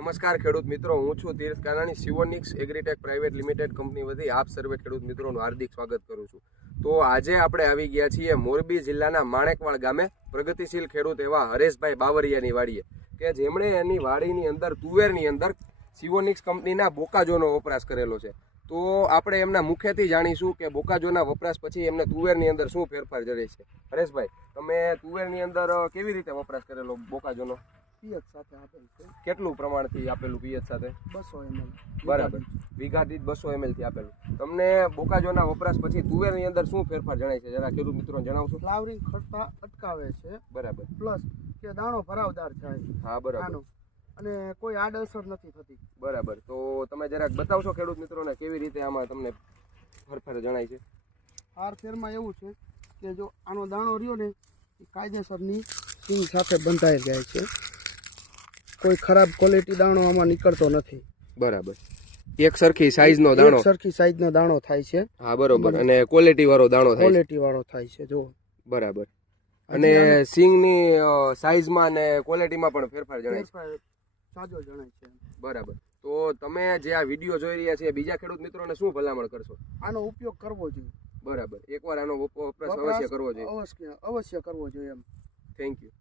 નમસ્કાર ખેડૂત મિત્રો, હું છું Tirth Kanani. Sivonix agritech private limited company વતી આપ સર્વે ખેડૂત મિત્રોનું હાર્દિક સ્વાગત કરું છું. તો આજે આપણે આવી ગયા છીએ મોરબી જિલ્લાના માણેકવાડ ગામે પ્રગતિશીલ ખેડૂત એવા હરેશભાઈ બાવરિયાની વાડીએ, કે જેમણે એની વાડીની અંદર તુવેરની અંદર સિવોનિક્સ કંપનીના બોકાજોનો વપરાશ કરેલો છે. તો આપણે એમના મુખ્યથી જાણીશું કે બોકાજોના વપરાશ પછી એમને તુવેરની અંદર શું ફેરફાર જડે છે. હરેશભાઈ, તમે તુવેરની અંદર કેવી રીતે વપરાશ કરેલો બોકાજોનો? પિયત સાથે આપેલ છે. કેટલું પ્રમાણથી આપેલું પિયત સાથે? 200 ml. બરાબર, વીઘા દીઠ 200 ml થી આપેલું. તમને બોકાજોના વપરાશ પછી તુવેરની અંદર શું ફેરફાર જણાય છે, જરા ખેડૂત મિત્રોને જણાવશો? ફ્લાવરિંગ ખડતા અટકાવે છે. બરાબર. પ્લસ કે દાણો ભરાવદાર થાય. હા, બરાબર. અને કોઈ આડઅસર નથી થતી. બરાબર. તો તમે જરાક બતાવશો ખેડૂત મિત્રોને કેવી રીતે આમાં તમને ફેરફાર જણાય છે? હાર ફેરમાં એવું છે કે જો આનો દાણો રહ્યો ને એ કાયદેસરની સિંગ સાથે બંધાઈ જાય છે. કોઈ ખરાબ ક્વોલિટી દાણો આમાં નીકળતો નથી. બરાબર. એક સરખી સાઈઝનો દાણો, એક સરખી સાઈઝનો દાણો થાય છે. હા, બરોબર. અને ક્વોલિટી વાળો દાણો થાય, ક્વોલિટી વાળો થાય છે. જો બરાબર. અને સિંગની સાઈઝમાં અને ક્વોલિટીમાં પણ ફેરફાર જણાય છે. સાજો જણાય છે. બરાબર. તો તમે જે આ વિડીયો જોઈ રહ્યા છે બીજા ખેડૂત મિત્રોને શું ભલામણ કરશો? આનો ઉપયોગ કરવો જોઈએ. બરાબર. એકવાર આનો વપરાશ અવશ્ય કરવો જોઈએ. અવશ્ય કરવો જોઈએ એમ. Thank you.